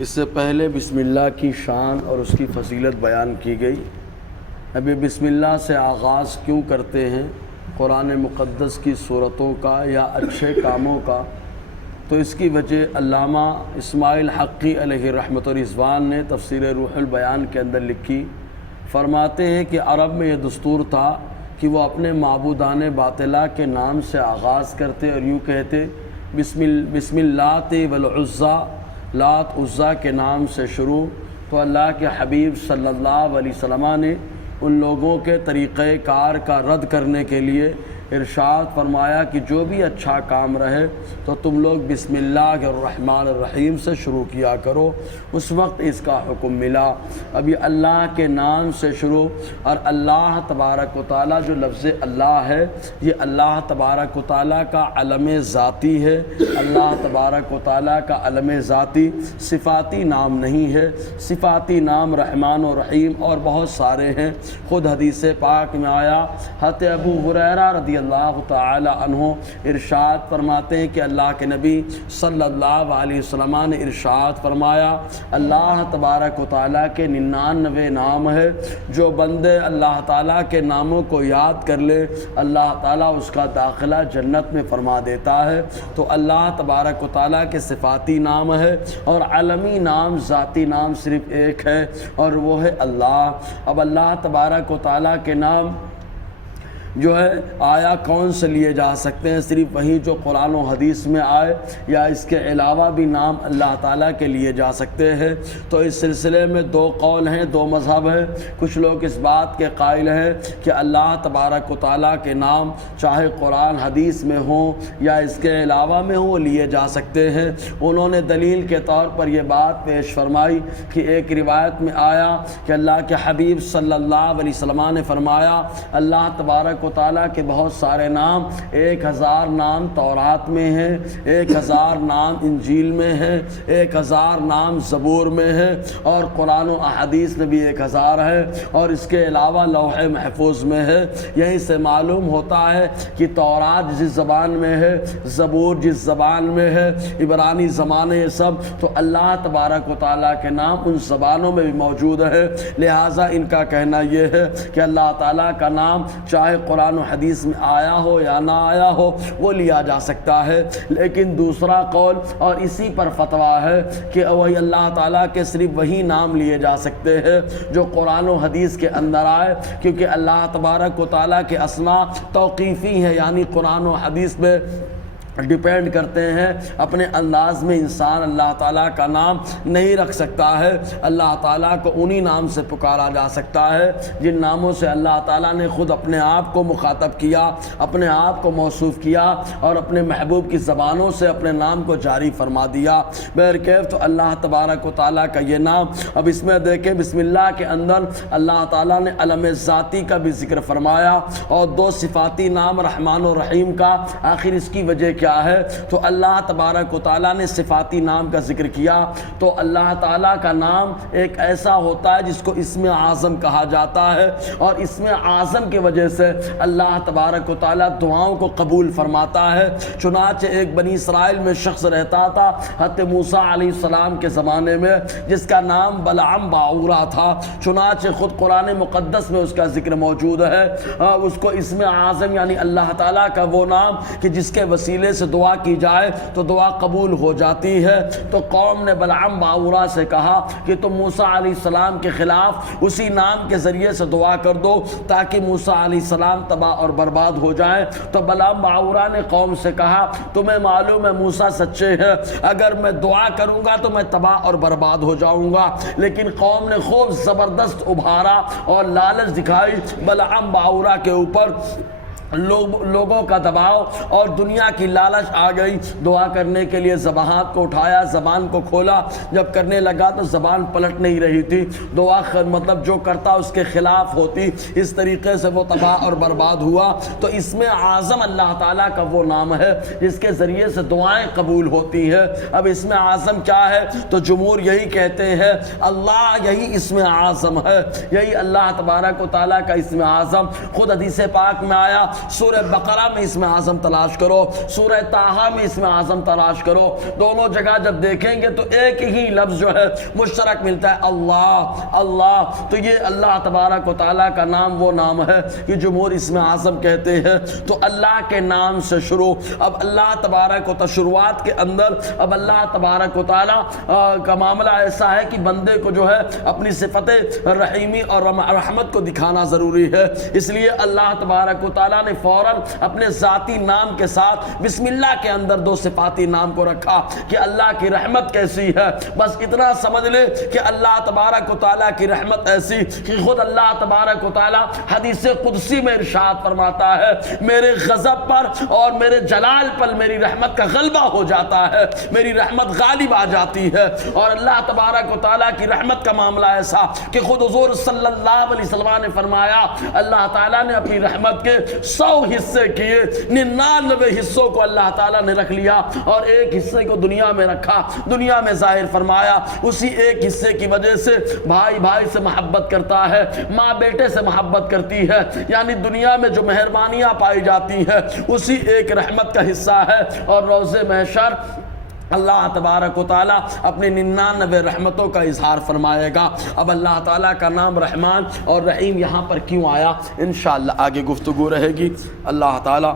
اس سے پہلے بسم اللہ کی شان اور اس کی فضیلت بیان کی گئی۔ ابھی بسم اللہ سے آغاز کیوں کرتے ہیں قرآن مقدس کی صورتوں کا یا اچھے کاموں کا، تو اس کی وجہ علامہ اسماعیل حقی علیہ رحمت و رضوان نے تفسیر روح البیان کے اندر لکھی۔ فرماتے ہیں کہ عرب میں یہ دستور تھا کہ وہ اپنے معبودان باطلہ کے نام سے آغاز کرتے اور یوں کہتے بسم اللہ والعزیٰ، لات عزیٰ کے نام سے شروع۔ تو اللہ کے حبیب صلی اللہ علیہ وسلم نے ان لوگوں کے طریقہ کار کا رد کرنے کے لیے ارشاد فرمایا کہ جو بھی اچھا کام رہے تو تم لوگ بسم اللہ الرحمن الرحیم سے شروع کیا کرو۔ اس وقت اس کا حکم ملا۔ اب یہ اللہ کے نام سے شروع، اور اللہ تبارک و تعالیٰ جو لفظ اللہ ہے یہ اللہ تبارک و تعالیٰ کا علم ذاتی ہے۔ اللہ تبارک و تعالیٰ کا علم ذاتی صفاتی نام نہیں ہے۔ صفاتی نام رحمان و رحیم اور بہت سارے ہیں۔ خود حدیث پاک میں آیا، حضرت ابو ہریرہ رضی اللہ تعالی عنہ ارشاد فرماتے ہیں کہ اللہ کے نبی صلی اللہ علیہ وسلم نے ارشاد فرمایا، اللہ تبارک و تعالیٰ کے 99 نام ہے، جو بندے اللہ تعالیٰ کے ناموں کو یاد کر لے اللہ تعالیٰ اس کا داخلہ جنت میں فرما دیتا ہے۔ تو اللہ تبارک و تعالیٰ کے صفاتی نام ہے، اور علمی نام ذاتی نام صرف ایک ہے اور وہ ہے اللہ۔ اب اللہ تبارک و تعالیٰ کے نام جو ہے آیا کون سے لیے جا سکتے ہیں؟ صرف وہی جو قرآن و حدیث میں آئے، یا اس کے علاوہ بھی نام اللہ تعالیٰ کے لیے جا سکتے ہیں؟ تو اس سلسلے میں دو قول ہیں، دو مذہب ہیں۔ کچھ لوگ اس بات کے قائل ہیں کہ اللہ تبارک و تعالیٰ کے نام چاہے قرآن حدیث میں ہوں یا اس کے علاوہ میں ہوں وہ لیے جا سکتے ہیں۔ انہوں نے دلیل کے طور پر یہ بات پیش فرمائی کہ ایک روایت میں آیا کہ اللہ کے حبیب صلی اللہ علیہ وسلم نے فرمایا، اللہ تبارک و تعالیٰ کے بہت سارے نام، 1000 نام تورات میں ہیں، 1000 نام انجیل میں ہیں، 1000 نام زبور میں ہیں، اور قرآن و احادیث میں بھی 1000 ہے، اور اس کے علاوہ لوح محفوظ میں ہے۔ یہیں سے معلوم ہوتا ہے کہ تورات جس زبان میں ہے، زبور جس زبان میں ہے، عبرانی زمانے یہ سب، تو اللہ تبارک و تعالیٰ کے نام ان زبانوں میں بھی موجود ہے۔ لہٰذا ان کا کہنا یہ ہے کہ اللہ تعالیٰ کا نام چاہے قرآن و حدیث میں آیا ہو یا نہ آیا ہو وہ لیا جا سکتا ہے۔ لیکن دوسرا قول اور اسی پر فتویٰ ہے کہ وہی اللہ تعالیٰ کے صرف وہی نام لیے جا سکتے ہیں جو قرآن و حدیث کے اندر آئے، کیونکہ اللہ تبارک و تعالیٰ کے اسماء توقیفی ہیں، یعنی قرآن و حدیث میں ڈیپینڈ کرتے ہیں۔ اپنے انداز میں انسان اللہ تعالیٰ کا نام نہیں رکھ سکتا ہے۔ اللہ تعالیٰ کو انہی نام سے پکارا جا سکتا ہے جن ناموں سے اللہ تعالیٰ نے خود اپنے آپ کو مخاطب کیا، اپنے آپ کو موصوف کیا، اور اپنے محبوب کی زبانوں سے اپنے نام کو جاری فرما دیا۔ بہرکیف تو اللہ تبارک و تعالیٰ کا یہ نام، اب اس میں دیکھیں بسم اللہ کے اندر اللہ تعالیٰ نے علم ذاتی کا بھی ذکر فرمایا، اور 2 صفاتی نام رحمان و رحیم کا۔ آخر اس کی وجہ کیا ہے؟ تو اللہ تبارک و تعالیٰ نے صفاتی نام کا ذکر کیا، تو اللہ تعالیٰ کا نام ایک ایسا ہوتا ہے جس کو اسم اعظم کہا جاتا ہے، اور اسم اعظم کی وجہ سے اللہ تبارک و تعالیٰ دعاؤں کو قبول فرماتا ہے۔ چنانچہ ایک بنی اسرائیل میں شخص رہتا تھا حضرت موسیٰ علیہ السلام کے زمانے میں، جس کا نام بلعام باعورہ تھا۔ چنانچہ خود قرآن مقدس میں اس کا ذکر موجود ہے۔ اس کو اسم اعظم یعنی اللہ تعالیٰ کا وہ نام کہ جس کے وسیلے سے دعا کی جائے تو دعا قبول ہو جاتی ہے۔ تو قوم نے بلعام باعورہ سے کہا کہ تم موسیٰ علیہ السلام کے خلاف اسی نام کے ذریعے سے دعا کر دو تاکہ موسیٰ علیہ السلام تباہ اور برباد ہو جائیں۔ تو بلعام باعورہ نے قوم سے کہا تمہیں معلوم ہے موسیٰ سچے ہیں، اگر میں دعا کروں گا تو میں تباہ اور برباد ہو جاؤں گا۔ لیکن قوم نے خوب زبردست ابھارا اور لالچ دکھائی بلعام باعورہ کے اوپر۔ لوگوں کا دباؤ اور دنیا کی لالچ آ گئی۔ دعا کرنے کے لیے زبانات کو اٹھایا، زبان کو کھولا، جب کرنے لگا تو زبان پلٹ نہیں رہی تھی، دعا مطلب جو کرتا اس کے خلاف ہوتی۔ اس طریقے سے وہ تباہ اور برباد ہوا۔ تو اسم اعظم اللہ تعالیٰ کا وہ نام ہے جس کے ذریعے سے دعائیں قبول ہوتی ہیں۔ اب اسم اعظم کیا ہے؟ تو جمہور یہی کہتے ہیں اللہ یہی اسم اعظم ہے، یہی اللہ تبارک و تعالیٰ کا اسم اعظم۔ خود حدیث پاک میں آیا سورہ بقرہ میں اسم اعظم تلاش کرو، سورہ طٰہٰ میں اسم اعظم تلاش کرو، دونوں جگہ جب دیکھیں گے تو ایک ہی لفظ جو ہے مشترک ملتا ہے، اللہ اللہ۔ تو یہ اللہ تبارک و تعالیٰ کا نام وہ نام ہے کہ جمہور اسم اعظم کہتے ہیں۔ تو اللہ کے نام سے شروع، اب اللہ تبارک و تعالیٰ شروعات کے اندر اب اللہ تبارک و تعالیٰ کا معاملہ ایسا ہے کہ بندے کو جو ہے اپنی صفت رحیمی اور رحمت کو دکھانا ضروری ہے، اس لیے اللہ تبارک و تعالیٰ نے فوراً اپنے ذاتی نام کے ساتھ بسم اللہ کے اندر دو صفاتی نام کو رکھا کہ اللہ کی رحمت کیسی ہے۔ بس اتنا سمجھ لے کہ اللہ تبارک و تعالیٰ کی رحمت ایسی کہ خود اللہ تبارک و تعالیٰ حدیث قدسی میں ارشاد فرماتا ہے، میرے غضب پر اور میرے جلال پر میری رحمت کا غلبہ ہو جاتا ہے، میری رحمت غالب آ جاتی ہے۔ اور اللہ تبارک و تعالیٰ کی رحمت کا معاملہ ایسا کہ خود حضور صلی اللہ علیہ وسلم نے فرمایا اللہ تعالیٰ نے اپنی رحمت کے 100 حصے کیے، 99 حصوں کو اللہ تعالیٰ نے رکھ لیا اور ایک حصے کو دنیا میں رکھا، دنیا میں ظاہر فرمایا۔ اسی ایک حصے کی وجہ سے بھائی بھائی سے محبت کرتا ہے، ماں بیٹے سے محبت کرتی ہے، یعنی دنیا میں جو مہربانیاں پائی جاتی ہیں اسی ایک رحمت کا حصہ ہے۔ اور روز محشر اللہ تبارک و تعالیٰ اپنے 99 رحمتوں کا اظہار فرمائے گا۔ اب اللہ تعالیٰ کا نام رحمان اور رحیم یہاں پر کیوں آیا، انشاءاللہ آگے گفتگو رہے گی۔ اللہ تعالیٰ